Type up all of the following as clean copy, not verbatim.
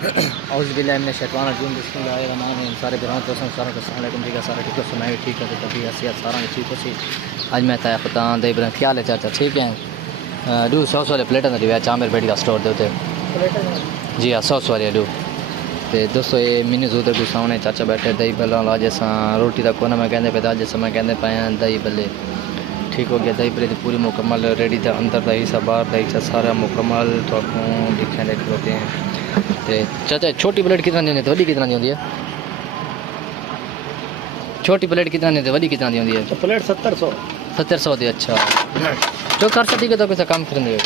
औज़ुबिल्लाहिमिनश्शैतानिर्रजीम बिस्मिल्लाहिर्रहमानिर्रहीम। सारे बिरान दोस्तों सारा को अस्सलाम वालेकुम। ठीक है सारा ठीक है, सुनाई ठीक है, तभी हसीयत सारा ठीक होसी। आज मैं ताया पता दे बरा क्या ले चाचा ठीक है। डू सॉस वाले प्लेटां दी वे चामेर बेड़ी का स्टोर दे उते जी हां सॉस वाले डू ते दोस्तों ये मिनी जूदर के सामने चाचा बैठे दही भल्ला आज अस रोटी का कोना में कहते पे आज समय कहते पे दही भल्ले ठीक हो गया। दही भल्ले की पूरी मुकम्मल रेडी था, अंदर दही सा बाहर दही सा सारा मुकम्मल तो आपको दिखे देख होते हैं। तो चाचा छोटी प्लेट कितना दी होती है, वड्डी कितना दी होती है? छोटी प्लेट कितना दी होती है, वड्डी कितना दी होती है? प्लेट 70-100 70-100 दी। अच्छा जो कर सकती है तो कैसा काम करेंगे।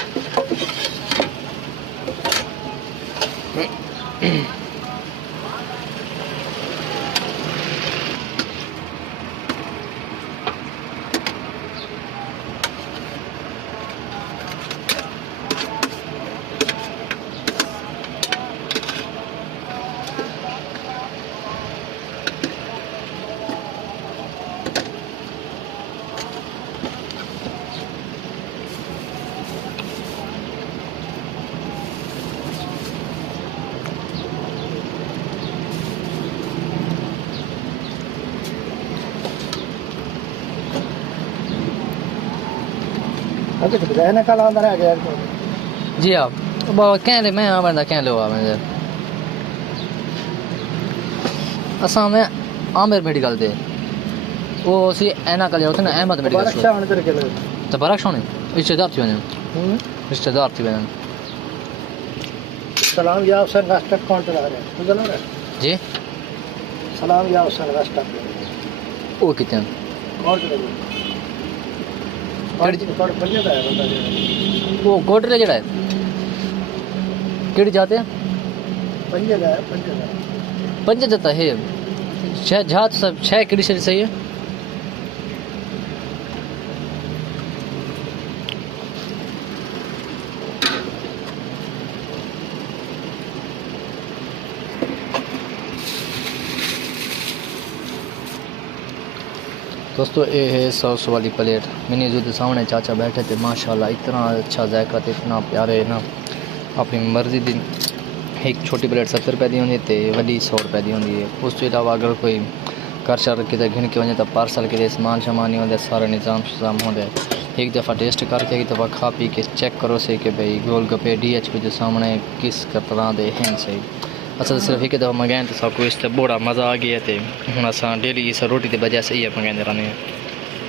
अभी तो बजाय ना कल अंदर आ गया जी आप बहुत कह ले मैं बंदा कह लो मैं असा में आमिर मेडिकल दे वो सी ऐना कल होते ना अहमद मेडिकल अच्छा होने तेरे के लिए तो बरक सोने रिश्तेदार थी वने रिश्तेदार थी वने। सलाम या हुसैन रास्ता काउंटर आ रहा है तू चलो ना जी सलाम या हुसैन रास्ता वो कितने काउंटर और जी काउंटर बन जाता है बंदा वो कोटरे जड़ा है केड़ी जाते हैं पंज जाता है छह जात सब छह केड़ी से सही है। दोस्तों ये है सॉस वाली प्लेट मिनी जूद सामने चाचा बैठे थे माशाल्लाह इतना अच्छा जायका थे इतना प्यारे ना अपनी मर्जी दी। एक छोटी प्लेट 70 रुपए की होंगी तो वही 100 रुपए की होंगी है। उस तो अलावा अगर कोई घर शर कितने घिन के वजे तो पार्सल के समान शमान नहीं होंगे सारा निज़ाम शिजाम होंगे। एक दफ़ा टेस्ट करके एक दफ़ा खा पी के चेक करो से कि भाई गोलगप्पे DH के सामने किस तरह के हैं सही। अस तो सिर्फ एक दफ़ा मंगाए तो सबको इस बड़ा मज़ा आ गया। तो हूँ अस डेली इस रोटी के बजाय से ही मंगाते रहने।